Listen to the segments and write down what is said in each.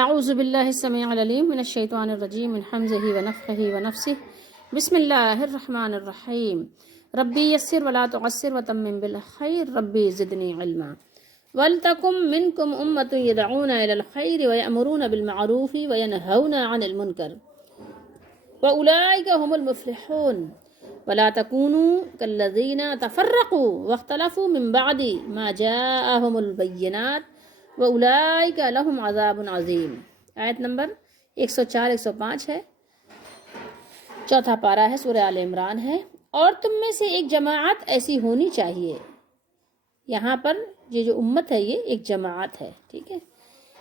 اعوذ باللہ السمیع العلیم من الشیطان الرجیم من حمزہ ونفخہ ونفسہ بسم اللہ الرحمن الرحیم ربی یسر ولا تعسر وتمم بالخیر ربی زدنی علما وَلْتَكُمْ مِنْكُمْ أُمَّةٌ يَدْعُونَ إِلَى الْخَيْرِ وَيَأْمُرُونَ بِالْمَعْرُوفِ وَيَنْهَوْنَ عَنِ الْمُنْكَرِ وَأُولَئِكَ هُمُ الْمُفْلِحُونَ وَلَا تَكُونُوا كَالَّذِينَ تَفَرَّقُوا وَاخْتَلَفُوا مِنْ بَعْدِ مَا جَاءَهُمُ الْبَيِّنَاتُ وَأُولَئِكَ لَهُمْ عَذَابٌ عَظِيمٌ۔ آیت نمبر 104-105 ہے، چوتھا پارہ ہے، سورہ آل عمران ہے۔ اور تم میں سے ایک جماعت ایسی ہونی چاہیے، یہاں پر یہ جو امت ہے یہ ایک جماعت ہے، ٹھیک ہے،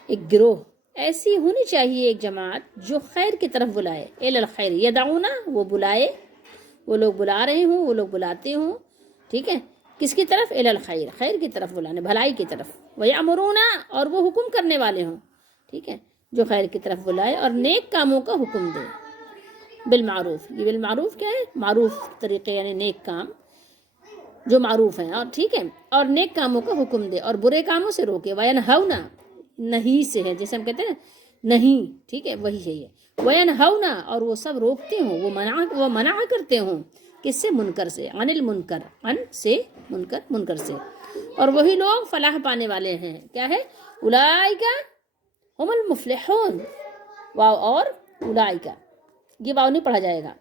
ایک گروہ ایسی ہونی چاہیے، ایک جماعت جو خیر کی طرف بلائے، الی الخیر یدعونا، وہ بلائے، وہ لوگ بلا رہے ہوں، وہ لوگ بلاتے ہوں، ٹھیک ہے، کس کی طرف؟ الی الخیر، خیر کی طرف بلانے، بھلائی کی طرف، ویامرون، اور وہ حکم کرنے والے ہوں، ٹھیک ہے، جو خیر کی طرف بلائے اور نیک کاموں کا حکم دے، بالمعروف، یہ بالمعروف کیا ہے؟ معروف طریقے یعنی نیک کام جو معروف ہیں، اور ٹھیک ہے، اور نیک کاموں کا حکم دے اور برے کاموں سے روکے، وینہونا، نہیں سے ہے، جیسے ہم کہتے ہیں نہیں، ٹھیک ہے، وہی ہے یہ، وینہونا، اور وہ سب روکتے ہوں، وہ منع کرتے ہوں، کس سے؟ منکر سے، عن المنکر، عن سے منکر، منکر سے، اور وہی لوگ فلاح پانے والے ہیں، کیا ہے؟ اولئک ہم المفلحون، واو اور اولئک، یہ واو نہیں پڑھا جائے گا،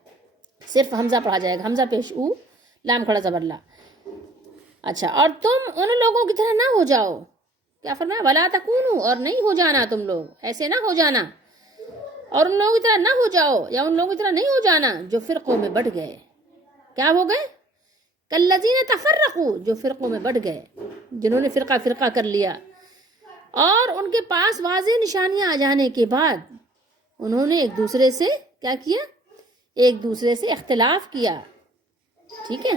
صرف حمزہ پڑھا جائے گا، حمزہ پیش او، لام کھڑا زبر لا۔ اچھا، اور تم ان لوگوں کی طرح نہ ہو جاؤ، کیا فرمایا؟ ولا تکونوا، اور نہیں ہو جانا تم لوگ، ایسے نہ ہو جانا، اور ان لوگوں کی طرح نہ ہو جاؤ، یا ان لوگوں کی طرح نہیں ہو جانا جو فرقوں میں بٹ گئے، کیا ہو گئے؟ کالذین تفرقوا، جو فرقوں میں بٹ گئے، جنہوں نے فرقہ فرقہ کر لیا، اور ان کے پاس واضح نشانیاں آ جانے کے بعد انہوں نے ایک دوسرے سے کیا کیا؟ ایک دوسرے سے اختلاف کیا، ٹھیک ہے،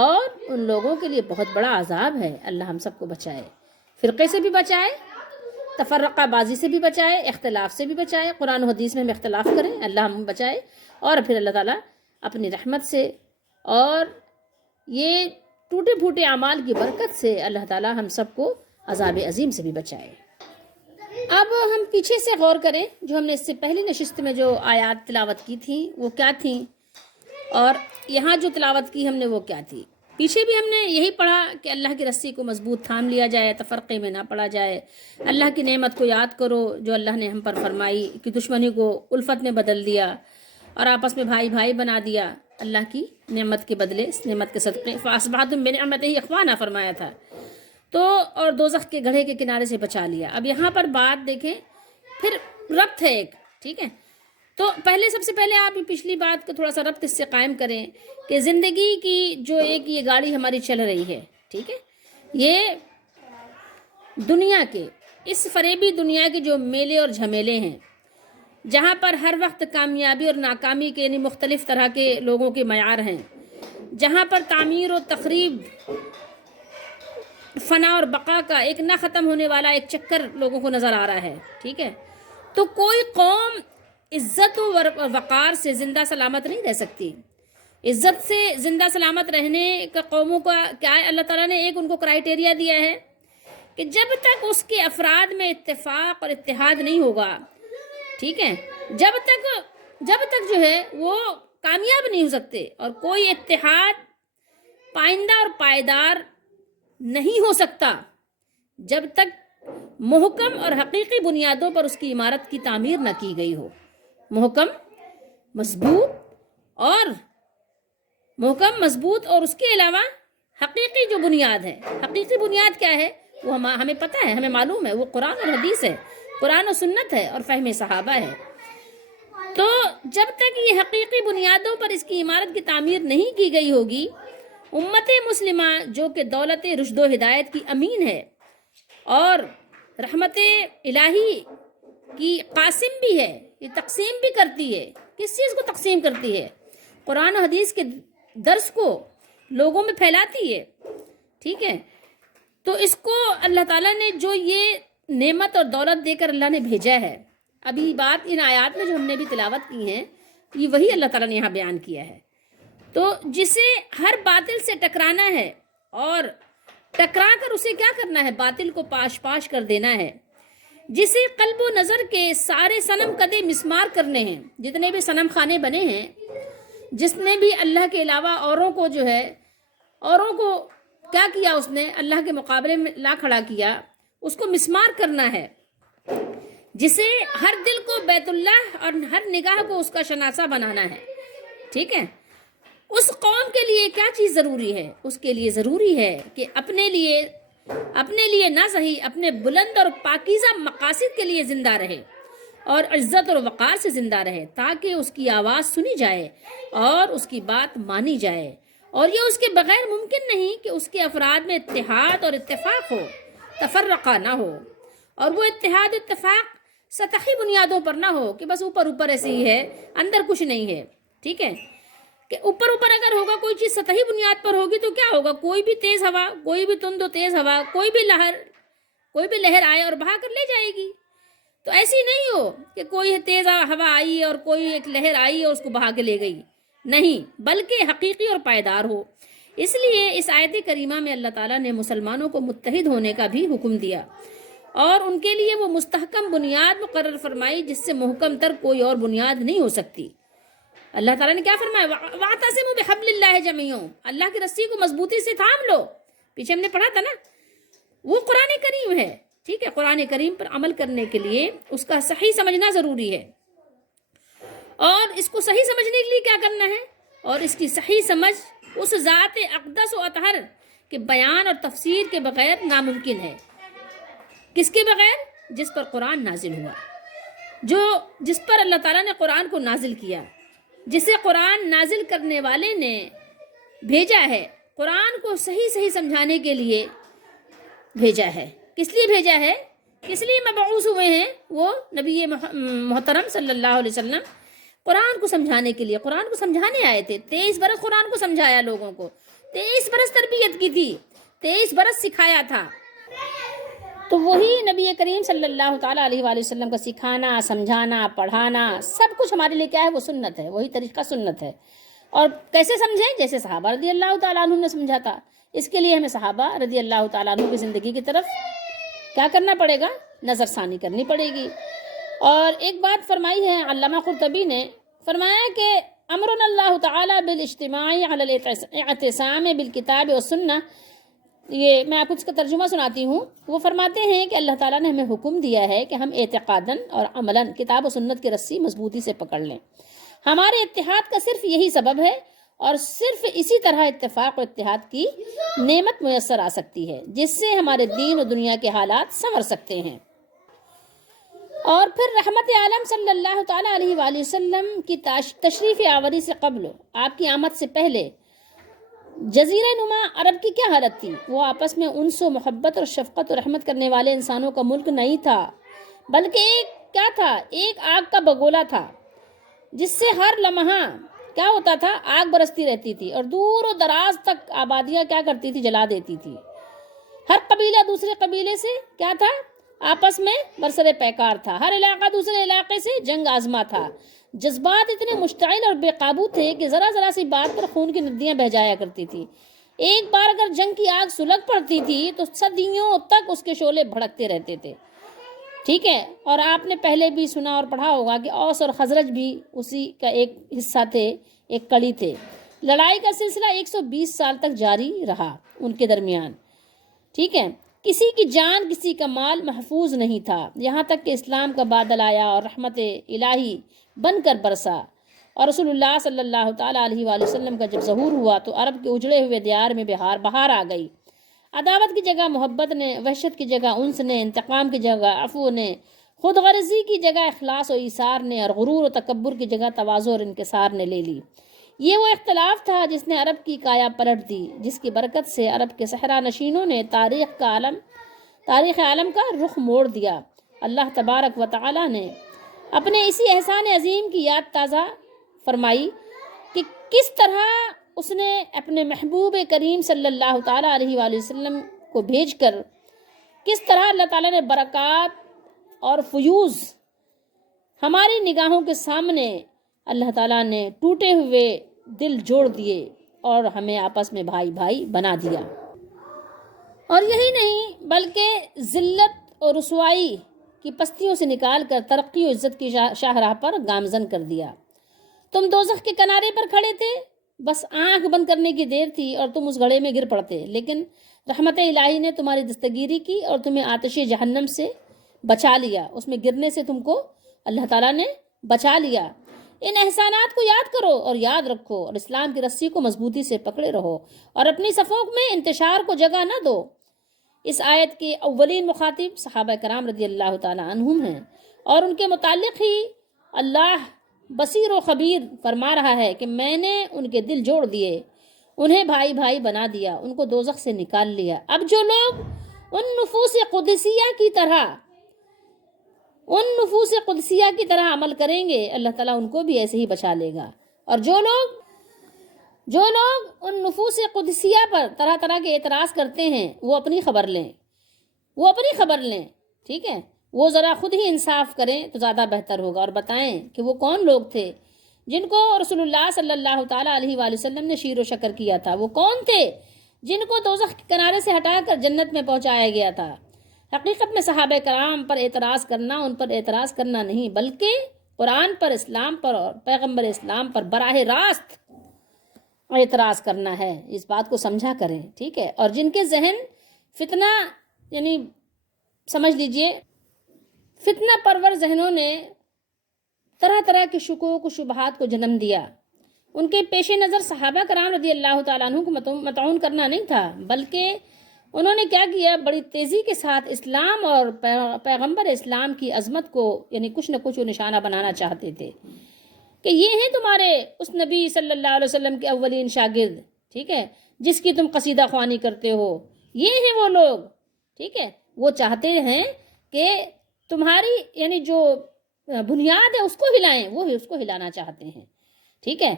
اور ان لوگوں کے لیے بہت بڑا عذاب ہے، اللہ ہم سب کو بچائے، فرقے سے بھی بچائے، تفرقہ بازی سے بھی بچائے، اختلاف سے بھی بچائے، قرآن و حدیث میں ہم اختلاف کریں، اللہ ہم بچائے، اور پھر اللہ تعالیٰ اپنی رحمت سے اور یہ ٹوٹے پھوٹے اعمال کی برکت سے اللہ تعالیٰ ہم سب کو عذاب عظیم سے بھی بچائے۔ اب ہم پیچھے سے غور کریں، جو ہم نے اس سے پہلی نشست میں جو آیات تلاوت کی تھیں وہ کیا تھیں، اور یہاں جو تلاوت کی ہم نے وہ کیا تھی۔ پیچھے بھی ہم نے یہی پڑھا کہ اللہ کی رسی کو مضبوط تھام لیا جائے، تفرقے میں نہ پڑا جائے، اللہ کی نعمت کو یاد کرو جو اللہ نے ہم پر فرمائی، کہ دشمنی کو الفت میں بدل دیا اور آپس میں بھائی بھائی بنا دیا اللہ کی نعمت کے بدلے، اس نعمت کے صدقے، فاصبحتم بنعمتہ اخوانا فرمایا تھا، تو اور دوزخ کے گڑھے کے کنارے سے بچا لیا۔ اب یہاں پر بات دیکھیں، پھر ربط ہے ایک، ٹھیک ہے، تو پہلے سب سے پہلے آپ پچھلی بات کو تھوڑا سا ربط اس سے قائم کریں کہ زندگی کی جو ایک یہ گاڑی ہماری چل رہی ہے، ٹھیک ہے، یہ دنیا کے، اس فریبی دنیا کے جو میلے اور جھمیلے ہیں، جہاں پر ہر وقت کامیابی اور ناکامی کے یعنی مختلف طرح کے لوگوں کے معیار ہیں، جہاں پر تعمیر و تخریب، فنا اور بقا کا ایک نہ ختم ہونے والا ایک چکر لوگوں کو نظر آ رہا ہے، ٹھیک ہے، تو کوئی قوم عزت و وقار سے زندہ سلامت نہیں رہ سکتی۔ عزت سے زندہ سلامت رہنے کا قوموں کا کیا ہے؟ اللہ تعالیٰ نے ایک ان کو کرائیٹیریا دیا ہے کہ جب تک اس کے افراد میں اتفاق اور اتحاد نہیں ہوگا، ٹھیک ہے، جب تک جو ہے وہ کامیاب نہیں ہو سکتے، اور کوئی اتحاد پائندہ اور پائیدار نہیں ہو سکتا جب تک محکم اور حقیقی بنیادوں پر اس کی عمارت کی تعمیر نہ کی گئی ہو، محکم مضبوط اور اس کے علاوہ حقیقی جو بنیاد ہے، حقیقی بنیاد کیا ہے وہ ہمیں پتہ ہے، ہمیں معلوم ہے، وہ قرآن اور حدیث ہے، قرآن و سنت ہے اور فہم صحابہ ہے۔ تو جب تک یہ حقیقی بنیادوں پر اس کی عمارت کی تعمیر نہیں کی گئی ہوگی، امت مسلمہ جو کہ دولت رشد و ہدایت کی امین ہے اور رحمت الہی کی قاسم بھی ہے، یہ تقسیم بھی کرتی ہے، کس چیز کو تقسیم کرتی ہے؟ قرآن و حدیث کے درس کو لوگوں میں پھیلاتی ہے، ٹھیک ہے، تو اس کو اللہ تعالیٰ نے جو یہ نعمت اور دولت دے کر اللہ نے بھیجا ہے، ابھی بات ان آیات میں جو ہم نے بھی تلاوت کی ہیں یہ وہی اللہ تعالیٰ نے یہاں بیان کیا ہے، تو جسے ہر باطل سے ٹکرانا ہے اور ٹکرا کر اسے کیا کرنا ہے؟ باطل کو پاش پاش کر دینا ہے، جسے قلب و نظر کے سارے صنم قدے مسمار کرنے ہیں، جتنے بھی صنم خانے بنے ہیں، جس نے بھی اللہ کے علاوہ اوروں کو جو ہے، اوروں کو کیا کیا، اس نے اللہ کے مقابلے میں لا کھڑا کیا، اس کو مسمار کرنا ہے، جسے ہر دل کو بیت اللہ اور ہر نگاہ کو اس کا شناسہ بنانا ہے. ٹھیک ہے، اس قوم کے لیے کیا چیز ضروری ہے؟ اس کے لیے ضروری ہے کہ اپنے لیے نہ صحیح اپنے بلند اور پاکیزہ مقاصد کے لیے زندہ رہے اور عزت اور وقار سے زندہ رہے، تاکہ اس کی آواز سنی جائے اور اس کی بات مانی جائے. اور یہ اس کے بغیر ممکن نہیں کہ اس کے افراد میں اتحاد اور اتفاق ہو، تفرقہ نہ ہو. اور وہ اتحاد اتفاق سطحی بنیادوں پر نہ ہو کہ بس اوپر ایسے ہی ہے، اندر کچھ نہیں ہے. ٹھیک ہے، کہ اوپر اگر ہوگا کوئی چیز سطحی بنیاد پر ہوگی تو کیا ہوگا؟ کوئی بھی تیز ہوا، کوئی بھی تند و تیز ہوا، کوئی بھی لہر آئے اور بہا کر لے جائے گی. تو ایسی نہیں ہو کہ کوئی تیز ہوا آئی اور کوئی ایک لہر آئی اور اس کو بہا کے لے گئی، نہیں، بلکہ حقیقی اور پائیدار ہو. اس لیے اس آیت کریمہ میں اللہ تعالیٰ نے مسلمانوں کو متحد ہونے کا بھی حکم دیا اور ان کے لیے وہ مستحکم بنیاد مقرر فرمائی جس سے محکم تر کوئی اور بنیاد نہیں ہو سکتی. اللہ تعالیٰ نے کیا فرمایا؟ وَاعْتَصِمُوا بِحَبْلِ اللَّهِ جَمِيعًا، اللہ کی رسی کو مضبوطی سے تھام لو. پیچھے ہم نے پڑھا تھا نا، وہ قرآن کریم ہے. ٹھیک ہے، قرآن کریم پر عمل کرنے کے لیے اس کا صحیح سمجھنا ضروری ہے، اور اس کو صحیح سمجھنے کے لیے کیا کرنا ہے؟ اور اس کی صحیح سمجھ اس ذات اقدس و اطہر کے بیان اور تفسیر کے بغیر ناممکن ہے. کس کے بغیر؟ جس پر قرآن نازل ہوا، جس پر اللہ تعالیٰ نے قرآن کو نازل کیا، جسے قرآن نازل کرنے والے نے بھیجا ہے، قرآن کو صحیح سمجھانے کے لیے بھیجا ہے. کس لیے بھیجا ہے؟ کس لیے مبعوث ہوئے ہیں وہ نبی محترم صلی اللہ علیہ وسلم؟ قرآن کو سمجھانے کے لیے، قرآن کو سمجھانے آئے تھے. 23 برس قرآن کو سمجھایا لوگوں کو، 23 برس تربیت کی تھی، 23 برس سکھایا تھا. تو وہی نبی کریم صلی اللہ تعالیٰ علیہ وآلہ وسلم کا سکھانا، سمجھانا، پڑھانا، سب کچھ ہمارے لیے کیا ہے؟ وہ سنت ہے، وہی طریقہ سنت ہے. اور کیسے سمجھیں؟ جیسے صحابہ رضی اللہ تعالیٰ عنہ نے سمجھا تھا. اس کے لیے ہمیں صحابہ رضی اللہ تعالیٰ عنہ کی زندگی کی طرف کیا کرنا پڑے گا؟ نظر ثانی کرنی پڑے گی. اور ایک بات فرمائی ہے علامہ قرطبی نے، فرمایا کہ امرنا اللہ تعالیٰ بالاجتماع علی الاعتصام بالکتاب والسنہ. یہ میں آپ کو اس کا ترجمہ سناتی ہوں. وہ فرماتے ہیں کہ اللہ تعالیٰ نے ہمیں حکم دیا ہے کہ ہم اعتقاداً اور عملاً کتاب و سنت کی رسی مضبوطی سے پکڑ لیں. ہمارے اتحاد کا صرف یہی سبب ہے، اور صرف اسی طرح اتفاق و اتحاد کی نعمت میسر آ سکتی ہے جس سے ہمارے دین و دنیا کے حالات سنور سکتے ہیں. اور پھر رحمت عالم صلی اللہ تعالیٰ علیہ وآلہ وسلم کی تشریف آوری سے قبل، آپ کی آمد سے پہلے جزیرہ نما عرب کی کیا حالت تھی؟ وہ آپس میں انس و محبت اور شفقت و رحمت کرنے والے انسانوں کا ملک نہیں تھا، بلکہ کیا تھا؟ ایک آگ کا بگولا تھا جس سے ہر لمحہ کیا ہوتا تھا؟ آگ برستی رہتی تھی، اور دور و دراز تک آبادیاں کیا کرتی تھی؟ جلا دیتی تھی. ہر قبیلہ دوسرے قبیلے سے کیا تھا؟ آپس میں برسر پیکار تھا. ہر علاقہ دوسرے علاقے سے جنگ آزما تھا. جذبات اتنے مشتعل اور بے قابو تھے کہ ذرا سی بات پر خون کی ندیاں بہہ جایا کرتی تھی. ایک بار اگر جنگ کی آگ سلگ پڑتی تھی تو صدیوں تک اس کے شعلے بھڑکتے رہتے تھے. ٹھیک ہے، اور آپ نے پہلے بھی سنا اور پڑھا ہوگا کہ اوس اور خزرج بھی اسی کا ایک حصہ تھے، ایک کڑی تھے. لڑائی کا سلسلہ 120 سال تک جاری رہا ان کے درمیان. ٹھیک ہے، کسی کی جان کسی کا مال محفوظ نہیں تھا، یہاں تک کہ اسلام کا بادل آیا اور رحمت الہی بن کر برسا. اور رسول اللہ صلی اللہ تعالیٰ علیہ وآلہ وسلم کا جب ظہور ہوا تو عرب کے اجڑے ہوئے دیار میں بہار آ گئی. عداوت کی جگہ محبت نے، وحشت کی جگہ انس نے، انتقام کی جگہ عفو نے، خود غرضی کی جگہ اخلاص و ایثار نے، اور غرور و تکبر کی جگہ تواضع اور انکسار نے لے لی. یہ وہ اختلاف تھا جس نے عرب کی کایا پلٹ دی، جس کی برکت سے عرب کے صحرا نشینوں نے تاریخ عالم کا رخ موڑ دیا. اللہ تبارک و تعالی نے اپنے اسی احسان عظیم کی یاد تازہ فرمائی کہ کس طرح اس نے اپنے محبوب کریم صلی اللہ تعالیٰ علیہ وآلہ وسلم کو بھیج کر کس طرح اللہ تعالیٰ نے برکات اور فیوز ہماری نگاہوں کے سامنے اللہ تعالیٰ نے ٹوٹے ہوئے دل جوڑ دیے اور ہمیں آپس میں بھائی بھائی بنا دیا. اور یہی نہیں بلکہ ذلت اور رسوائی کی پستیوں سے نکال کر ترقی و عزت کی شاہراہ پر گامزن کر دیا۔ تم دوزخ کے کنارے پر کھڑے تھے، بس آنکھ بند کرنے کی دیر تھی اور تم اس گڑھے میں گر پڑتے، لیکن رحمت الہی نے تمہاری دستگیری کی اور تمہیں آتش جہنم سے بچا لیا، اس میں گرنے سے تم کو اللہ تعالیٰ نے بچا لیا۔ ان احسانات کو یاد کرو اور یاد رکھو اور اسلام کی رسی کو مضبوطی سے پکڑے رہو اور اپنی صفوں میں انتشار کو جگہ نہ دو۔ اس آیت کے اولین مخاطب صحابہ کرام رضی اللہ تعالیٰ عنہم ہیں، اور ان کے متعلق ہی اللہ بصیر و خبیر فرما رہا ہے کہ میں نے ان کے دل جوڑ دیے، انہیں بھائی بھائی بنا دیا، ان کو دوزخ سے نکال لیا۔ اب جو لوگ ان نفوس قدسیہ کی طرح عمل کریں گے، اللہ تعالیٰ ان کو بھی ایسے ہی بچا لے گا۔ اور جو لوگ ان نفوس قدسیہ پر طرح طرح کے اعتراض کرتے ہیں، وہ اپنی خبر لیں، ٹھیک ہے، وہ ذرا خود ہی انصاف کریں تو زیادہ بہتر ہوگا، اور بتائیں کہ وہ کون لوگ تھے جن کو رسول اللہ صلی اللہ تعالیٰ علیہ وآلہ وسلم نے شیر و شکر کیا تھا، وہ کون تھے جن کو دوزخ کے کنارے سے ہٹا کر جنت میں پہنچایا گیا تھا۔ حقیقت میں صحابہ کرام پر اعتراض کرنا ان پر اعتراض کرنا نہیں، بلکہ قرآن پر، اسلام پر اور پیغمبر اسلام پر براہ راست اعتراض کرنا ہے۔ اس بات کو سمجھا کریں، ٹھیک ہے۔ اور جن کے ذہن فتنہ، یعنی سمجھ لیجئے فتنہ پرور ذہنوں نے طرح طرح کے شکوک و شبہات کو جنم دیا، ان کے پیش نظر صحابہ کرام رضی اللہ تعالیٰ عنہ کو مطعون کرنا نہیں تھا، بلکہ انہوں نے کیا کیا، بڑی تیزی کے ساتھ اسلام اور پیغمبر اسلام کی عظمت کو یعنی کچھ نہ کچھ نشانہ بنانا چاہتے تھے کہ یہ ہیں تمہارے اس نبی صلی اللہ علیہ وسلم کے اولین شاگرد، ٹھیک ہے، جس کی تم قصیدہ خوانی کرتے ہو، یہ ہیں وہ لوگ، ٹھیک ہے۔ وہ چاہتے ہیں کہ تمہاری یعنی جو بنیاد ہے اس کو ہلائیں، وہ اس کو ہلانا چاہتے ہیں، ٹھیک ہے۔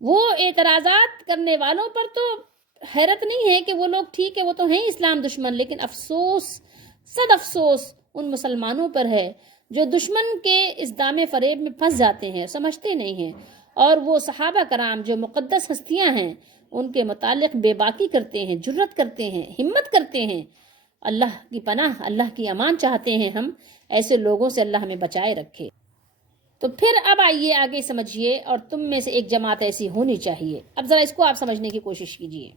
وہ اعتراضات کرنے والوں پر تو حیرت نہیں ہے کہ وہ لوگ ٹھیک ہے، وہ تو ہیں اسلام دشمن، لیکن افسوس، صد افسوس ان مسلمانوں پر ہے جو دشمن کے اس دام فریب میں پھنس جاتے ہیں، سمجھتے نہیں ہیں، اور وہ صحابہ کرام جو مقدس ہستیاں ہیں ان کے متعلق بے باکی کرتے ہیں، جرت کرتے ہیں، ہمت کرتے ہیں۔ اللہ کی پناہ، اللہ کی امان چاہتے ہیں ہم، ایسے لوگوں سے اللہ ہمیں بچائے رکھے۔ تو پھر اب آئیے آگے سمجھیے، اور تم میں سے ایک جماعت ایسی ہونی چاہیے۔ اب ذرا اس کو آپ سمجھنے کی کوشش کیجیے،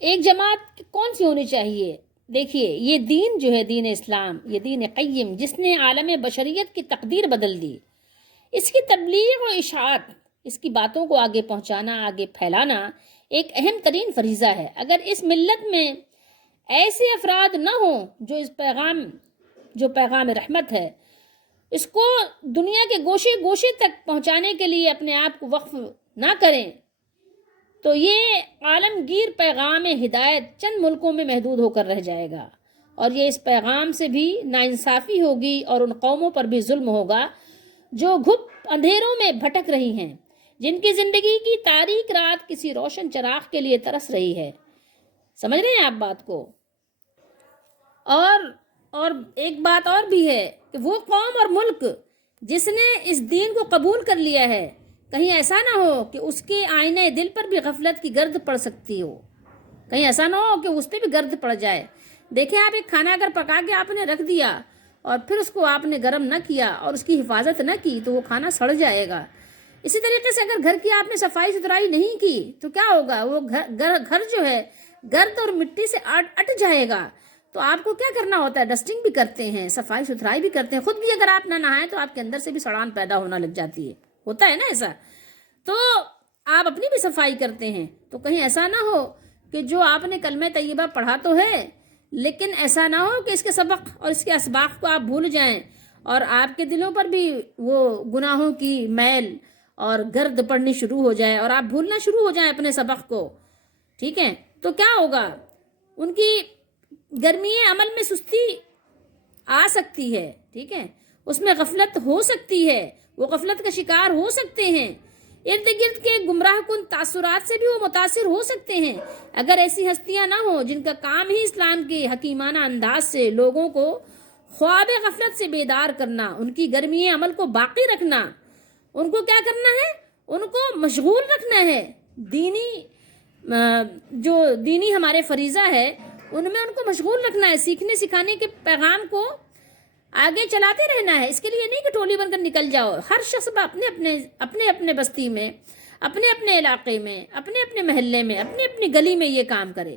ایک جماعت کون سی ہونی چاہیے؟ دیکھیے، یہ دین جو ہے، دین اسلام، یہ دین قیم جس نے عالم بشریت کی تقدیر بدل دی، اس کی تبلیغ و اشاعت، اس کی باتوں کو آگے پہنچانا، آگے پھیلانا ایک اہم ترین فریضہ ہے۔ اگر اس ملت میں ایسے افراد نہ ہوں جو پیغام رحمت ہے، اس کو دنیا کے گوشے گوشے تک پہنچانے کے لیے اپنے آپ کو وقف نہ کریں، تو یہ عالمگیر پیغام ہدایت چند ملکوں میں محدود ہو کر رہ جائے گا، اور یہ اس پیغام سے بھی ناانصافی ہوگی اور ان قوموں پر بھی ظلم ہوگا جو گھپ اندھیروں میں بھٹک رہی ہیں، جن کی زندگی کی تاریک رات کسی روشن چراغ کے لیے ترس رہی ہے۔ سمجھ رہے ہیں آپ بات کو؟ اور ایک بات اور بھی ہے کہ وہ قوم اور ملک جس نے اس دین کو قبول کر لیا ہے، کہیں ایسا نہ ہو کہ اس کے آئینہ دل پر بھی غفلت کی گرد پڑ سکتی ہو، کہیں ایسا نہ ہو کہ اس پہ بھی گرد پڑ جائے۔ دیکھیں، آپ ایک کھانا اگر پکا کے آپ نے رکھ دیا اور پھر اس کو آپ نے گرم نہ کیا اور اس کی حفاظت نہ کی تو وہ کھانا سڑ جائے گا۔ اسی طریقے سے اگر گھر کی آپ نے صفائی ستھرائی نہیں کی تو کیا ہوگا، وہ گھر جو ہے گرد اور مٹی سے اٹ جائے گا۔ تو آپ کو کیا کرنا ہوتا ہے، ڈسٹنگ بھی کرتے ہیں، صفائی ستھرائی بھی کرتے ہیں، خود بھی اگر آپ نہ نہائیں تو آپ کے اندر سے بھی سڑان پیدا ہونا لگ جاتی ہے، ہوتا ہے نا ایسا، تو آپ اپنی بھی صفائی کرتے ہیں۔ تو کہیں ایسا نہ ہو کہ جو آپ نے کلمہ طیبہ پڑھا تو ہے، لیکن ایسا نہ ہو کہ اس کے سبق اور اس کے اسباق کو آپ بھول جائیں اور آپ کے دلوں پر بھی وہ گناہوں کی میل اور گرد پڑنی شروع ہو جائے اور آپ بھولنا شروع ہو جائیں اپنے سبق کو، ٹھیک ہے؟ تو کیا ہوگا، ان کی گرمی عمل میں سستی آ سکتی ہے، ٹھیک ہے، اس میں غفلت ہو سکتی ہے، وہ غفلت کا شکار ہو سکتے ہیں، ارد گرد کے گمراہ کن تاثرات سے بھی وہ متاثر ہو سکتے ہیں۔ اگر ایسی ہستیاں نہ ہوں جن کا کام ہی اسلام کے حکیمانہ انداز سے لوگوں کو خواب غفلت سے بیدار کرنا، ان کی گرمی عمل کو باقی رکھنا، ان کو کیا کرنا ہے، ان کو مشغول رکھنا ہے، جو دینی ہمارے فریضہ ہے ان میں ان کو مشغول رکھنا ہے، سیکھنے سکھانے کے پیغام کو آگے چلاتے رہنا ہے، اس کے لیے نہیں کہ ٹولی بن کر نکل جاؤ. ہر شخص اپنے اپنے بستی میں، اپنے اپنے علاقے میں، اپنے اپنے محلے میں، اپنی اپنی گلی میں یہ کام کرے.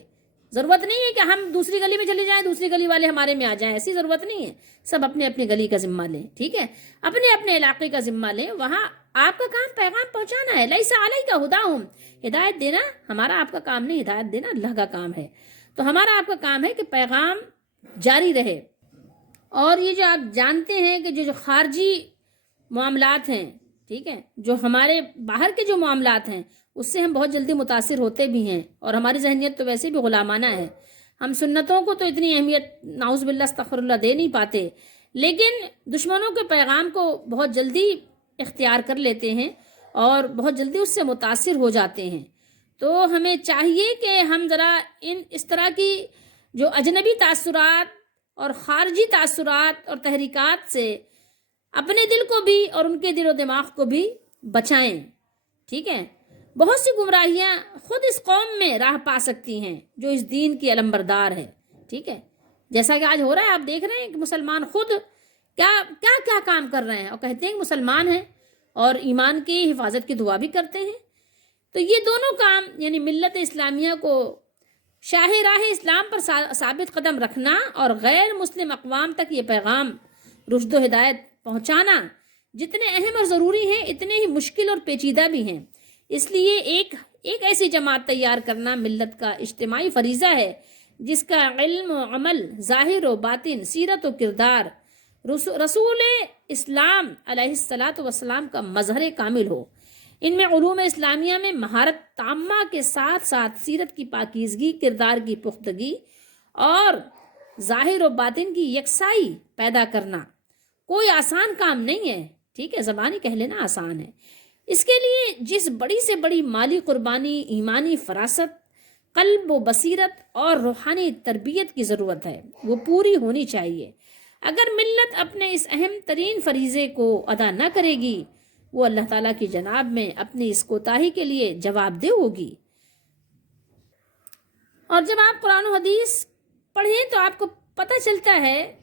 ضرورت نہیں ہے کہ ہم دوسری گلی میں چلے جائیں، دوسری گلی والے ہمارے میں آ جائیں، ایسی ضرورت نہیں ہے. سب اپنے اپنے گلی کا ذمہ لیں، ٹھیک ہے، اپنے اپنے علاقے کا ذمہ لیں. وہاں آپ کا کام پیغام پہنچانا ہے. لیس علیک ھداھم، ہدایت دینا ہمارا آپ کا کام نہیں، ہدایت دینا اللہ کا کام ہے. تو ہمارا آپ کا کام ہے کہ پیغام جاری رہے. اور یہ جو آپ جانتے ہیں کہ جو خارجی معاملات ہیں، ٹھیک ہے، جو ہمارے باہر کے جو معاملات ہیں اس سے ہم بہت جلدی متاثر ہوتے بھی ہیں، اور ہماری ذہنیت تو ویسے بھی غلامانہ ہے. ہم سنتوں کو تو اتنی اہمیت نعوذ باللہ استغفر اللہ دے نہیں پاتے، لیکن دشمنوں کے پیغام کو بہت جلدی اختیار کر لیتے ہیں اور بہت جلدی اس سے متاثر ہو جاتے ہیں. تو ہمیں چاہیے کہ ہم ذرا اس طرح کی جو اجنبی تاثرات اور خارجی تاثرات اور تحریکات سے اپنے دل کو بھی اور ان کے دل و دماغ کو بھی بچائیں. ٹھیک ہے، بہت سی گمراہیاں خود اس قوم میں راہ پا سکتی ہیں جو اس دین کی علمبردار ہے. ٹھیک ہے، جیسا کہ آج ہو رہا ہے، آپ دیکھ رہے ہیں کہ مسلمان خود کیا کیا کیا کام کر رہے ہیں اور کہتے ہیں کہ مسلمان ہیں اور ایمان کی حفاظت کی دعا بھی کرتے ہیں. تو یہ دونوں کام یعنی ملت اسلامیہ کو شاہ راہ اسلام پر ثابت قدم رکھنا اور غیر مسلم اقوام تک یہ پیغام رشد و ہدایت پہنچانا جتنے اہم اور ضروری ہیں اتنے ہی مشکل اور پیچیدہ بھی ہیں. اس لیے ایک ایسی جماعت تیار کرنا ملت کا اجتماعی فریضہ ہے جس کا علم و عمل، ظاہر و باطن، سیرت و کردار رسول اسلام علیہ الصلاۃ والسلام کا مظہر کامل ہو. ان میں علوم اسلامیہ میں مہارت تامہ کے ساتھ ساتھ سیرت کی پاکیزگی، کردار کی پختگی اور ظاہر و باطن کی یکسائی پیدا کرنا کوئی آسان کام نہیں ہے. ٹھیک ہے، زبانی کہہ لینا آسان ہے. اس کے لیے جس بڑی سے بڑی مالی قربانی، ایمانی فراست، قلب و بصیرت اور روحانی تربیت کی ضرورت ہے وہ پوری ہونی چاہیے. اگر ملت اپنے اس اہم ترین فریضے کو ادا نہ کرے گی وہ اللہ تعالیٰ کی جناب میں اپنی اس کوتاہی کے لیے جواب دہ ہوگی. اور جب آپ قرآن و حدیث پڑھیں تو آپ کو پتہ چلتا ہے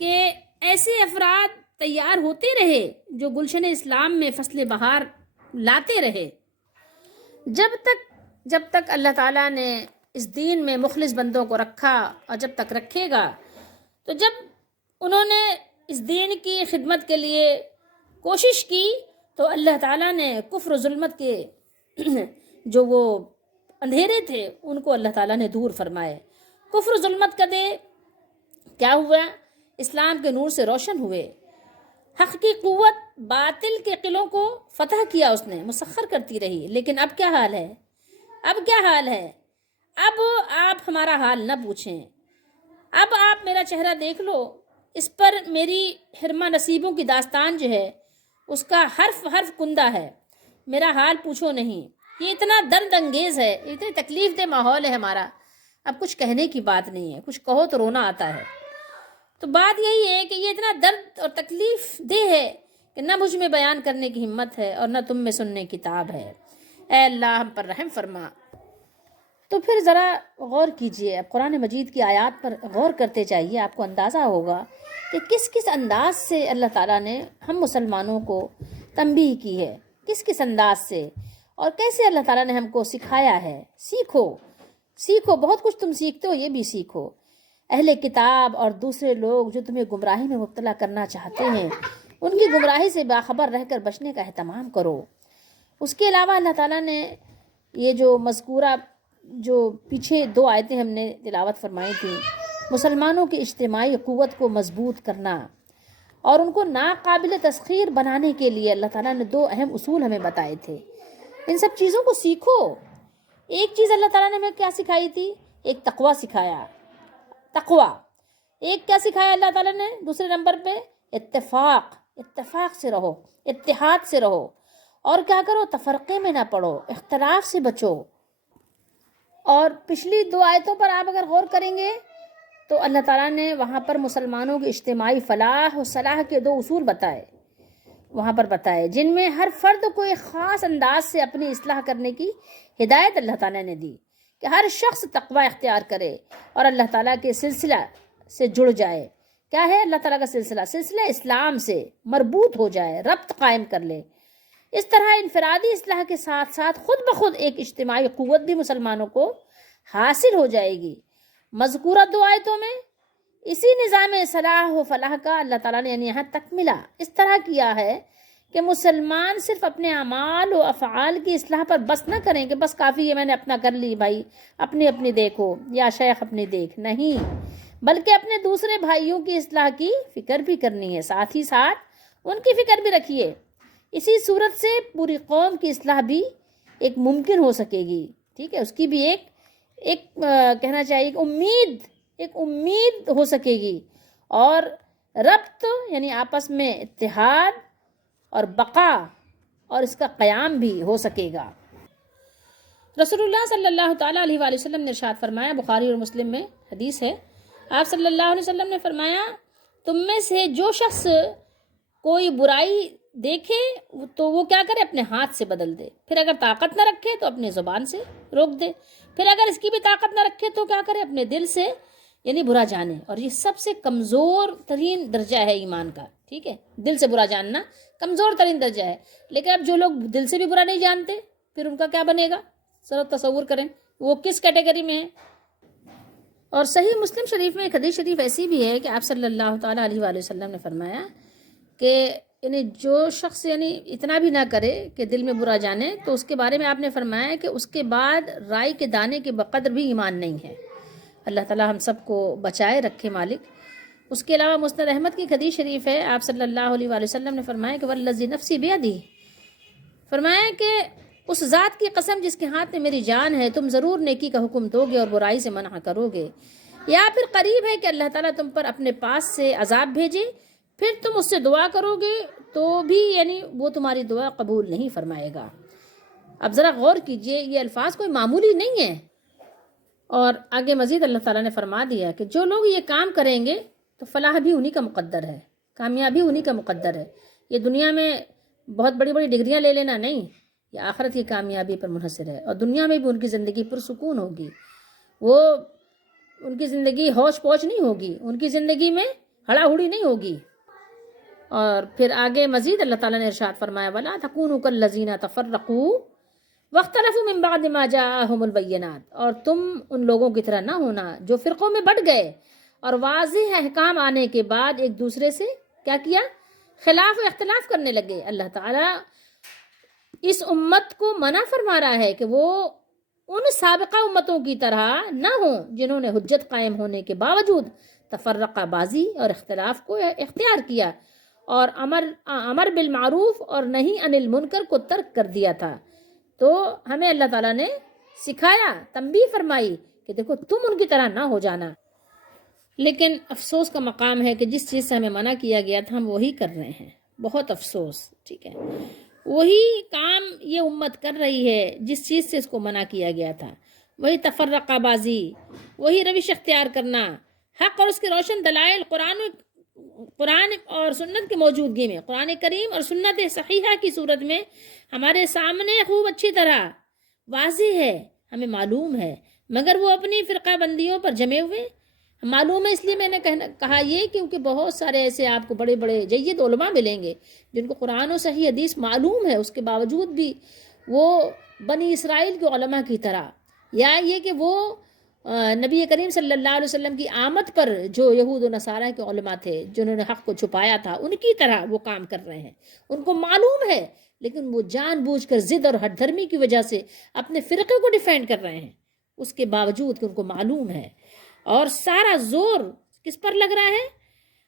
کہ ایسے افراد تیار ہوتے رہے جو گلشن اسلام میں فصل بہار لاتے رہے. جب تک اللہ تعالیٰ نے اس دین میں مخلص بندوں کو رکھا اور جب تک رکھے گا، تو جب انہوں نے اس دین کی خدمت کے لیے کوشش کی تو اللہ تعالیٰ نے کفر و ظلمت کے جو وہ اندھیرے تھے ان کو اللہ تعالیٰ نے دور فرمائے. کفر و ظلمت کا دے کیا ہوا؟ اسلام کے نور سے روشن ہوئے. حق کی قوت باطل کے قلعوں کو فتح کیا، اس نے مسخر کرتی رہی. لیکن اب کیا حال ہے؟ اب آپ ہمارا حال نہ پوچھیں. اب آپ میرا چہرہ دیکھ لو، اس پر میری حرمہ نصیبوں کی داستان جو ہے اس کا حرف حرف کندہ ہے. میرا حال پوچھو نہیں. یہ اتنا درد انگیز ہے، اتنی تکلیف دہ ماحول ہے ہمارا، اب کچھ کہنے کی بات نہیں ہے. کچھ کہو تو رونا آتا ہے. تو بات یہی ہے کہ یہ اتنا درد اور تکلیف دہ ہے کہ نہ مجھ میں بیان کرنے کی ہمت ہے اور نہ تم میں سننے کی تاب ہے. اے اللہ ہم پر رحم فرما. تو پھر ذرا غور کیجئے، اب قرآن مجید کی آیات پر غور کرتے جائیے، آپ کو اندازہ ہوگا کہ کس انداز سے اللہ تعالیٰ نے ہم مسلمانوں کو تنبیہ کی ہے، کس انداز سے، اور کیسے اللہ تعالیٰ نے ہم کو سکھایا ہے. سیکھو، بہت کچھ تم سیکھتے ہو، یہ بھی سیکھو. اہل کتاب اور دوسرے لوگ جو تمہیں گمراہی میں مبتلا کرنا چاہتے ہیں ان کی گمراہی سے باخبر رہ کر بچنے کا اہتمام کرو. اس کے علاوہ اللہ تعالیٰ نے یہ جو مذکورہ جو پیچھے 2 آیتیں ہم نے تلاوت فرمائی تھیں، مسلمانوں کی اجتماعی قوت کو مضبوط کرنا اور ان کو ناقابل تسخیر بنانے کے لیے اللہ تعالیٰ نے 2 اہم اصول ہمیں بتائے تھے. ان سب چیزوں کو سیکھو. ایک چیز اللہ تعالیٰ نے ہمیں کیا سکھائی تھی؟ ایک تقوی سکھایا. تقوی. ایک کیا سکھایا اللہ تعالیٰ نے دوسرے نمبر پہ؟ اتفاق سے رہو، اتحاد سے رہو. اور کیا کرو؟ تفرقے میں نہ پڑو، اختلاف سے بچو. اور پچھلی 2 آیتوں پر آپ اگر غور کریں گے تو اللہ تعالیٰ نے وہاں پر مسلمانوں کی اجتماعی فلاح و صلاح کے 2 اصول بتائے جن میں ہر فرد کو ایک خاص انداز سے اپنی اصلاح کرنے کی ہدایت اللہ تعالیٰ نے دی کہ ہر شخص تقوی اختیار کرے اور اللہ تعالیٰ کے سلسلہ سے جڑ جائے. کیا ہے اللہ تعالیٰ کا سلسلہ اسلام سے مربوط ہو جائے، ربط قائم کر لے۔ اس طرح انفرادی اصلاح کے ساتھ ساتھ خود بخود ایک اجتماعی قوت بھی مسلمانوں کو حاصل ہو جائے گی۔ مذکورہ دو آیتوں میں اسی نظام صلاح و فلاح کا اللہ تعالیٰ نے یہاں تکملہ اس طرح کیا ہے کہ مسلمان صرف اپنے اعمال و افعال کی اصلاح پر بس نہ کریں کہ بس کافی ہے میں نے اپنا کر لی بھائی، اپنی دیکھو یا شیخ اپنی دیکھ، نہیں، بلکہ اپنے دوسرے بھائیوں کی اصلاح کی فکر بھی کرنی ہے، ساتھ ہی ساتھ ان کی فکر بھی رکھیے۔ اسی صورت سے پوری قوم کی اصلاح بھی ایک ممکن ہو سکے گی، ٹھیک ہے، اس کی بھی ایک کہنا چاہیے ایک امید ہو سکے گی، اور ربط یعنی آپس میں اتحاد اور بقا اور اس کا قیام بھی ہو سکے گا۔ رسول اللہ صلی اللہ تعالیٰ علیہ وآلہ وسلم نے ارشاد فرمایا، بخاری اور مسلم میں حدیث ہے، آپ صلی اللہ علیہ وسلم نے فرمایا، تم میں سے جو شخص کوئی برائی دیکھے تو وہ کیا کرے، اپنے ہاتھ سے بدل دے، پھر اگر طاقت نہ رکھے تو اپنے زبان سے روک دے، پھر اگر اس کی بھی طاقت نہ رکھے تو کیا کرے، اپنے دل سے یعنی برا جانے، اور یہ سب سے کمزور ترین درجہ ہے ایمان کا، ٹھیک ہے، دل سے برا جاننا کمزور ترین درجہ ہے، لیکن اب جو لوگ دل سے بھی برا نہیں جانتے پھر ان کا کیا بنے گا، ذرا تصور کریں وہ کس کیٹیگری میں ہے۔ اور صحیح مسلم شریف میں ایک حدیث شریف ایسی بھی ہے کہ آپ صلی اللہ تعالیٰ علیہ وآلہ وسلم نے فرمایا کہ یعنی جو شخص یعنی اتنا بھی نہ کرے کہ دل میں برا جانے، تو اس کے بارے میں آپ نے فرمایا کہ اس کے بعد رائی کے دانے کے بقدر بھی ایمان نہیں ہے۔ اللہ تعالیٰ ہم سب کو بچائے رکھے مالک۔ اس کے علاوہ مسند احمد کی ایک حدیث شریف ہے، آپ صلی اللہ علیہ وآلہ وسلم نے فرمایا کہ والذی نفسی بیدی، فرمایا کہ اس ذات کی قسم جس کے ہاتھ میں میری جان ہے، تم ضرور نیکی کا حکم دو گے اور برائی سے منع کرو گے، یا پھر قریب ہے کہ اللہ تعالیٰ تم پر اپنے پاس سے عذاب بھیجے، پھر تم اس سے دعا کرو گے تو بھی یعنی وہ تمہاری دعا قبول نہیں فرمائے گا۔ اب ذرا غور کیجئے، یہ الفاظ کوئی معمولی نہیں ہے، اور آگے مزید اللہ تعالیٰ نے فرما دیا کہ جو لوگ یہ کام کریں گے تو فلاح بھی انہی کا مقدر ہے، کامیابی انہی کا مقدر ہے۔ یہ دنیا میں بہت بڑی بڑی ڈگریاں لے لینا نہیں، یہ آخرت کی کامیابی پر منحصر ہے، اور دنیا میں بھی ان کی زندگی پرسکون ہوگی، وہ ان کی زندگی ہوش پوش نہیں ہوگی، ان کی زندگی میں ہڑا ہڑی نہیں ہوگی۔ اور پھر آگے مزید اللہ تعالیٰ نے ارشاد فرمایا وَلَا تَكُونُوا كَالَّذِينَ تَفَرَّقُوا وَاخْتَلَفُوا مِن بَعْدِ مَا جَاءَهُمُ الْبَيِّنَاتُ، اور تم ان لوگوں کی طرح نہ ہونا جو فرقوں میں بٹ گئے اور واضح احکام آنے کے بعد ایک دوسرے سے کیا کیا، خلاف و اختلاف کرنے لگے۔ اللہ تعالیٰ اس امت کو منع فرما رہا ہے کہ وہ ان سابقہ امتوں کی طرح نہ ہوں جنہوں نے حجت قائم ہونے کے باوجود تفرقہ بازی اور اختلاف کو اختیار کیا، اور امر بالمعروف اور نہی عن المنکر کو ترک کر دیا تھا۔ تو ہمیں اللہ تعالیٰ نے سکھایا، تنبیہ فرمائی کہ دیکھو تم ان کی طرح نہ ہو جانا، لیکن افسوس کا مقام ہے کہ جس چیز سے ہمیں منع کیا گیا تھا ہم وہی کر رہے ہیں، بہت افسوس، ٹھیک ہے، وہی کام یہ امت کر رہی ہے جس چیز سے اس کو منع کیا گیا تھا، وہی تفرقہ بازی، وہی روش اختیار کرنا، حق اور اس کے روشن دلائل قرآن اور سنت کی موجودگی میں، قرآن کریم اور سنت صحیحہ کی صورت میں ہمارے سامنے خوب اچھی طرح واضح ہے، ہمیں معلوم ہے، مگر وہ اپنی فرقہ بندیوں پر جمے ہوئے معلوم ہے۔ اس لیے میں نے کہا یہ کیونکہ بہت سارے ایسے آپ کو بڑے بڑے جید علماء ملیں گے جن کو قرآن و صحیح حدیث معلوم ہے، اس کے باوجود بھی وہ بنی اسرائیل کے علماء کی طرح، یا یہ کہ وہ نبی کریم صلی اللہ علیہ وسلم کی آمد پر جو یہود و نصارہ کے علماء تھے جنہوں نے حق کو چھپایا تھا ان کی طرح وہ کام کر رہے ہیں، ان کو معلوم ہے، لیکن وہ جان بوجھ کر ضد اور ہٹ دھرمی کی وجہ سے اپنے فرقے کو ڈیفینڈ کر رہے ہیں، اس کے باوجود کہ ان کو معلوم ہے، اور سارا زور کس پر لگ رہا ہے،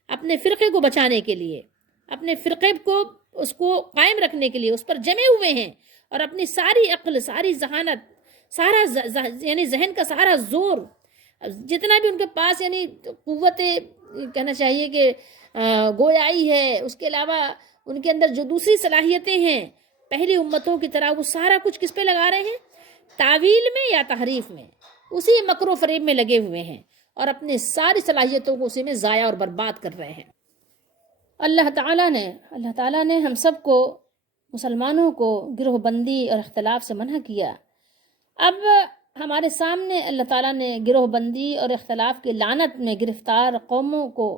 اپنے فرقے کو بچانے کے لیے، اپنے فرقے کو اس کو قائم رکھنے کے لیے اس پر جمے ہوئے ہیں، اور اپنی ساری عقل، ساری ذہانت، سارا یعنی ذہن کا سارا زور، جتنا بھی ان کے پاس یعنی قوت کہنا چاہیے کہ گویائی ہے، اس کے علاوہ ان کے اندر جو دوسری صلاحیتیں ہیں پہلی امتوں کی طرح، وہ سارا کچھ کس پہ لگا رہے ہیں، تعویل میں یا تحریف میں، اسی مکر و فریب میں لگے ہوئے ہیں، اور اپنے ساری صلاحیتوں کو اسی میں ضائع اور برباد کر رہے ہیں۔ اللہ تعالیٰ نے ہم سب کو، مسلمانوں کو، گروہ بندی اور اختلاف سے منع کیا۔ اب ہمارے سامنے اللہ تعالیٰ نے گروہ بندی اور اختلاف کی لعنت میں گرفتار قوموں کو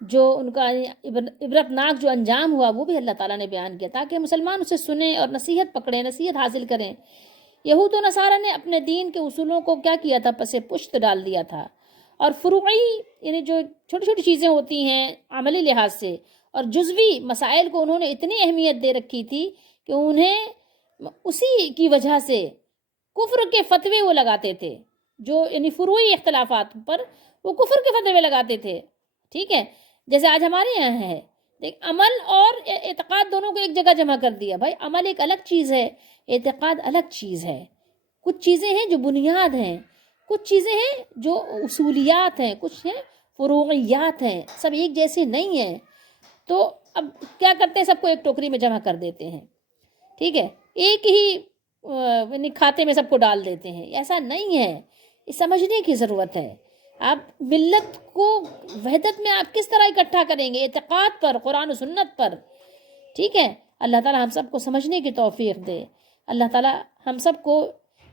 جو ان کا عبرتناک جو انجام ہوا وہ بھی اللہ تعالیٰ نے بیان کیا تاکہ مسلمان اسے سنیں اور نصیحت پکڑیں، نصیحت حاصل کریں۔ یہود و نصارہ نے اپنے دین کے اصولوں کو کیا کیا تھا؟ پس پشت ڈال دیا تھا، اور فروعی یعنی جو چھوٹی چھوٹی چیزیں ہوتی ہیں عملی لحاظ سے اور جزوی مسائل کو انہوں نے اتنی اہمیت دے رکھی تھی کہ انہیں اسی کی وجہ سے کفر کے فتوے وہ لگاتے تھے، جو یعنی فروعی اختلافات پر وہ کفر کے فتوے لگاتے تھے، ٹھیک ہے؟ جیسے آج ہمارے یہاں ہے، عمل اور اعتقاد دونوں کو ایک جگہ جمع کر دیا۔ بھائی عمل ایک الگ چیز ہے، اعتقاد الگ چیز ہے۔ کچھ چیزیں ہیں جو بنیاد ہیں، کچھ چیزیں ہیں جو اصولیات ہیں، کچھ ہیں فروعیات ہیں، سب ایک جیسے نہیں ہیں۔ تو اب کیا کرتے ہیں؟ سب کو ایک ٹوکری میں جمع کر دیتے ہیں، ٹھیک ہے؟ ایک ہی یعنی کھاتے میں سب کو ڈال دیتے ہیں۔ ایسا نہیں ہے، یہ سمجھنے کی ضرورت ہے۔ آپ ملت کو وحدت میں آپ کس طرح اکٹھا کریں گے؟ اعتقاد پر، قرآن و سنت پر، ٹھیک ہے؟ اللہ تعالیٰ ہم سب کو سمجھنے کی توفیق دے۔ اللہ تعالیٰ ہم سب کو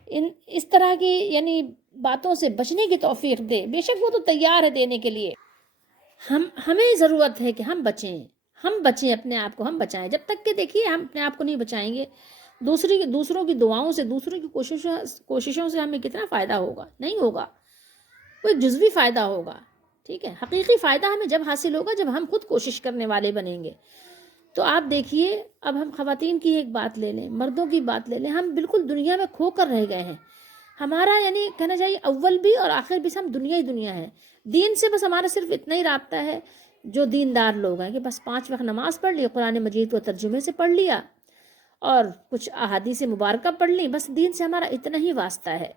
اس طرح کی یعنی باتوں سے بچنے کی توفیق دے۔ بے شک وہ تو تیار ہے دینے کے لیے، ہمیں ضرورت ہے کہ ہم بچیں اپنے آپ کو، ہم بچائیں۔ جب تک کہ دیکھیے ہم اپنے آپ کو نہیں بچائیں گے، دوسروں کی دعاؤں سے، دوسروں کی کوششوں سے ہمیں کتنا فائدہ ہوگا؟ نہیں ہوگا، کوئی جزوی فائدہ ہوگا، ٹھیک ہے؟ حقیقی فائدہ ہمیں جب حاصل ہوگا جب ہم خود کوشش کرنے والے بنیں گے۔ تو آپ دیکھیے، اب ہم خواتین کی ایک بات لے لیں، مردوں کی بات لے لیں، ہم بالکل دنیا میں کھو کر رہ گئے ہیں۔ ہمارا یعنی کہنا چاہیے اول بھی اور آخر بھی ہم دنیا ہی دنیا ہے۔ دین سے بس ہمارا صرف اتنا ہی رابطہ ہے جو دیندار لوگ ہیں کہ بس 5 وقت نماز پڑھ لی، قرآن مجید کو ترجمے سے پڑھ لیا اور کچھ احادیث مبارکہ پڑھ لی، بس دین سے ہمارا اتنا ہی واسطہ ہے۔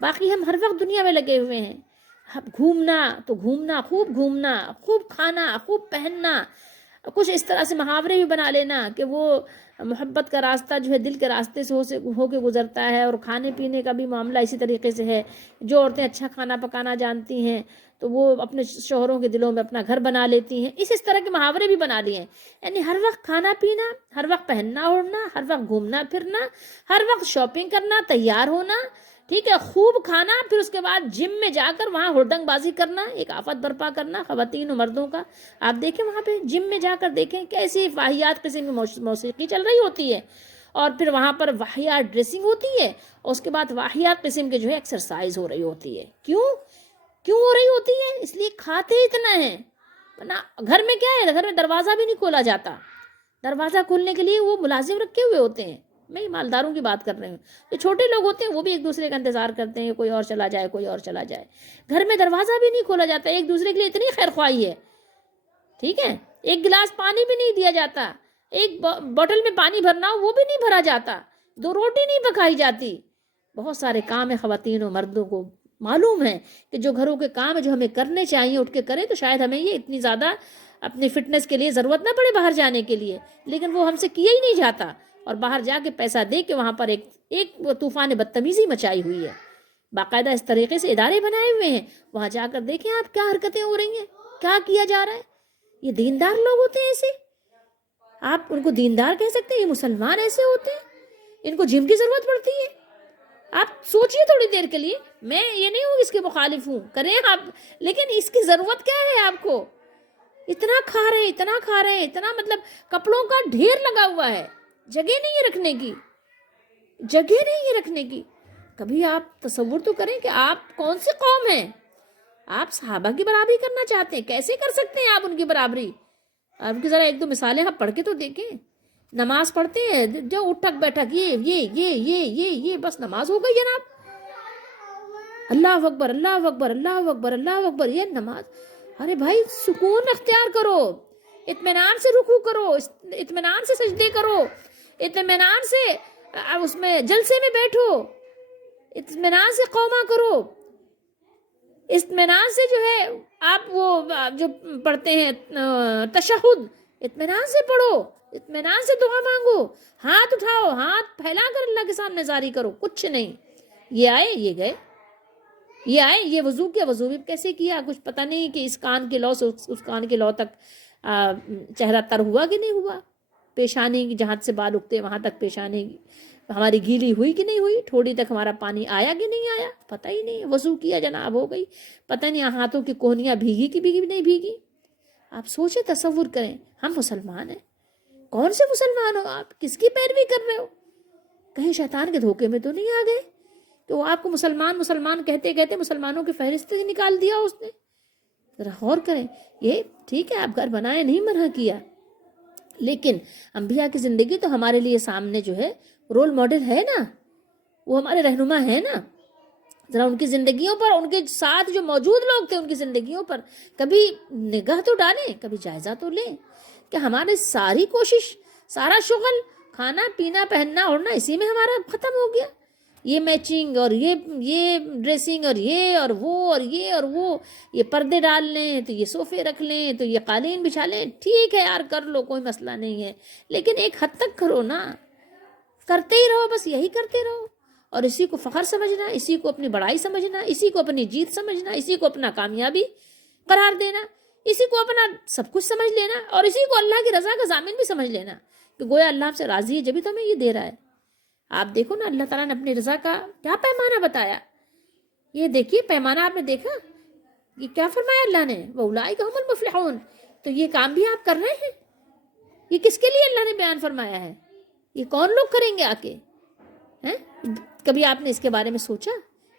باقی ہم ہر وقت دنیا میں لگے ہوئے ہیں، گھومنا تو گھومنا، خوب کھانا، خوب پہننا، کچھ اس طرح سے محاورے بھی بنا لینا کہ وہ محبت کا راستہ جو ہے دل کے راستے سے ہو کے گزرتا ہے، اور کھانے پینے کا بھی معاملہ اسی طریقے سے ہے۔ جو عورتیں اچھا کھانا پکانا جانتی ہیں تو وہ اپنے شوہروں کے دلوں میں اپنا گھر بنا لیتی ہیں۔ اس طرح کے محاورے بھی بنا لیے ہیں، یعنی ہر وقت کھانا پینا، ہر وقت پہننا اوڑھنا، ہر وقت گھومنا پھرنا، ہر وقت شاپنگ کرنا، تیار ہونا، ٹھیک ہے؟ خوب کھانا، پھر اس کے بعد جم میں جا کر وہاں ہردنگ بازی کرنا، ایک آفت برپا کرنا خواتین و مردوں کا۔ آپ دیکھیں وہاں پہ جم میں جا کر دیکھیں کیسی واہیات قسم کی موسیقی چل رہی ہوتی ہے، اور پھر وہاں پر واہیات ڈریسنگ ہوتی ہے، اور اس کے بعد واہیات قسم کے جو ہے ایکسرسائز ہو رہی ہوتی ہے۔ کیوں ہو رہی ہوتی ہے؟ اس لیے کھاتے اتنا ہیں، گھر میں کیا ہے؟ گھر میں دروازہ بھی نہیں کھولا جاتا۔ دروازہ کھولنے کے لیے وہ ملازم رکھے ہوئے ہوتے ہیں، میں مالداروں کی بات کر رہی ہوں۔ جو چھوٹے لوگ ہوتے ہیں وہ بھی ایک دوسرے کا انتظار کرتے ہیں، کوئی اور چلا جائے، کوئی اور چلا جائے۔ گھر میں دروازہ بھی نہیں کھولا جاتا، ایک دوسرے کے لیے اتنی خیر خواہی ہے، ٹھیک ہے؟ ایک گلاس پانی بھی نہیں دیا جاتا، ایک بوٹل میں پانی بھرنا ہو وہ بھی نہیں بھرا جاتا، 2 روٹی نہیں پکائی جاتی۔ بہت سارے کام ہیں خواتین و مردوں کو معلوم ہے کہ جو گھروں کے کام جو ہمیں کرنے چاہیے اٹھ کے کریں، تو شاید ہمیں یہ اتنی زیادہ اپنی فٹنس کے لیے ضرورت نہ پڑے باہر جانے کے لیے، لیکن وہ ہم سے کیا ہی نہیں جاتا، اور باہر جا کے پیسہ دے کے وہاں پر ایک طوفان بدتمیزی مچائی ہوئی ہے۔ باقاعدہ اس طریقے سے ادارے بنائے ہوئے ہیں، وہاں جا کر دیکھیں آپ کیا حرکتیں ہو رہی ہیں، کیا کیا جا رہا ہے۔ یہ دیندار لوگ ہوتے ہیں ایسے؟ آپ ان کو دیندار کہہ سکتے ہیں؟ یہ مسلمان ایسے ہوتے ہیں؟ ان کو جم کی ضرورت پڑتی ہے؟ آپ سوچئے تھوڑی دیر کے لیے، میں یہ نہیں ہوں اس کے مخالف ہوں، کریں آپ، لیکن اس کی ضرورت کیا ہے آپ کو؟ اتنا کھا رہے ہیں، اتنا مطلب کپڑوں کا ڈھیر لگا ہوا ہے، جگہ نہیں ہے رکھنے کی۔ کبھی آپ تصور تو کریں کہ آپ کون سی قوم ہیں؟ آپ صحابہ کی برابری کرنا چاہتے ہیں؟ کیسے کر سکتے ہیں آپ ان کی برابری؟ آپ کی ذرا 1-2 مثالیں آپ پڑھ کے تو دیکھیں۔ نماز پڑھتے ہیں جو اٹھک بیٹھک، یہ بس نماز ہو گئی جناب۔ اللہ اکبر، اللہ اکبر، اللہ اکبر، اللہ اکبر، یہ نماز؟ ارے بھائی سکون اختیار کرو، اطمینان سے رکوع کرو، اطمینان سے سجدے کرو، اطمینان سے اس میں جلسے میں بیٹھو، اطمینان سے قوما کرو، اطمینان سے جو ہے آپ وہ جو پڑھتے ہیں تشہد، اطمینان سے پڑھو، اطمینان سے دعا مانگو، ہاتھ اٹھاؤ، ہاتھ پھیلا کر اللہ کے سامنے جاری کرو، کچھ نہیں۔ یہ آئے یہ گئے، یہ آئے یہ وضو کیا، وضو بھی کیسے کیا کچھ پتہ نہیں کہ اس کان کے لو سے اس کان کے لو تک چہرہ تر ہوا کہ نہیں ہوا، پیشانی جہاں سے بال اگتے وہاں تک پیشانی ہماری گیلی ہوئی کہ نہیں ہوئی، ٹھوڑی تک ہمارا پانی آیا کہ نہیں آیا، پتہ ہی نہیں۔ وضو کیا جناب، ہو گئی، پتہ نہیں ہاتھوں کی کوہنیاں بھیگی کہ نہیں بھیگی۔ آپ سوچیں، تصور کریں، ہم مسلمان ہیں. کون سے مسلمان ہو آپ؟ کس کی پیروی کر رہے ہو؟ کہیں شیطان کے دھوکے میں تو نہیں آ گئے کہ وہ آپ کو مسلمان مسلمان کہتے کہتے مسلمانوں کی فہرست سے نکال دیا اس نے؟ ذرا غور کریں. یہ ٹھیک ہے آپ گھر بنائے، نہیں منع کیا، لیکن انبیاء کی زندگی تو ہمارے لیے سامنے جو ہے رول ماڈل ہے نا، وہ ہمارے رہنما ہے نا. ذرا ان کی زندگیوں پر، ان کے ساتھ جو موجود لوگ تھے ان کی زندگیوں پر کبھی نگاہ تو ڈالیں، کبھی جائزہ تو لیں کہ ہمارے ساری کوشش، سارا شغل، کھانا پینا پہننا اوڑھنا اسی میں ہمارا ختم ہو گیا. یہ میچنگ اور یہ ڈریسنگ اور یہ اور وہ اور یہ اور وہ، یہ پردے ڈال لیں تو یہ صوفے رکھ لیں تو یہ قالین بچھا لیں. ٹھیک ہے یار کر لو، کوئی مسئلہ نہیں ہے، لیکن ایک حد تک کرو نا. کرتے ہی رہو، بس یہی کرتے رہو، اور اسی کو فخر سمجھنا، اسی کو اپنی بڑائی سمجھنا، اسی کو اپنی جیت سمجھنا، اسی کو اپنا کامیابی قرار دینا، اسی کو اپنا سب کچھ سمجھ لینا، اور اسی کو اللہ کی رضا کا ضامن بھی سمجھ لینا کہ گویا اللہ آپ سے راضی ہے جبھی تو ہمیں یہ دے رہا ہے. آپ دیکھو نا اللہ تعالیٰ نے اپنی رضا کا کیا پیمانہ بتایا. یہ دیکھیے پیمانہ آپ نے دیکھا، یہ کیا فرمایا اللہ نے، وَأُولَٰئِکَ هُمُ الْمُفْلِحُونَ. تو یہ کام بھی آپ کر رہے ہیں، یہ کس کے لیے اللہ نے بیان فرمایا ہے؟ یہ کون لوگ کریں گے آ کے؟ کبھی آپ نے اس کے بارے میں سوچا؟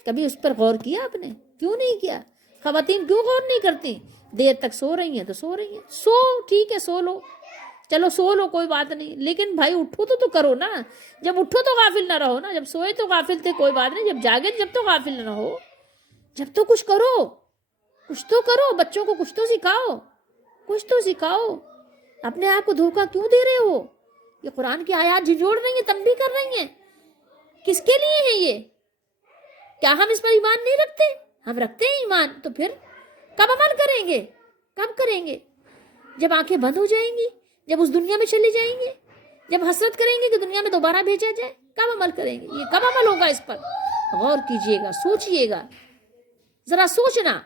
کبھی اس پر غور کیا آپ نے؟ کیوں نہیں کیا؟ خواتین کیوں غور نہیں کرتی؟ دیر تک سو رہی ہیں تو سو رہی ہیں، سو ٹھیک ہے، سو لو، چلو سو لو کوئی بات نہیں، لیکن بھائی اٹھو تو کرو نا. جب اٹھو تو غافل نہ رہو نا، جب سوئے تو غافل تھے کوئی بات نہیں، جب جاگے جب تو غافل نہ رہو، جب تو کچھ کرو، کچھ تو کرو، بچوں کو کچھ تو سکھاؤ، کچھ تو سکھاؤ. اپنے آپ کو دھوکہ کیوں دے رہے ہو؟ یہ قرآن کی آیات جھنجھوڑ رہی ہیں، تنبیہ کر رہی ہیں. کس کے لیے ہے یہ؟ کیا ہم اس پر ایمان نہیں رکھتے؟ ہم رکھتے ہیں ایمان. تو پھر کب عمل کریں گے؟ کب کریں گے؟ جب آنکھیں بند ہو جائیں گی، جب اس دنیا میں چلے جائیں گے، جب حسرت کریں گے کہ دنیا میں دوبارہ بھیجا جائے، کب عمل کریں گے؟ یہ کب عمل ہوگا؟ اس پر غور کیجئے گا، سوچئے گا، ذرا سوچنا.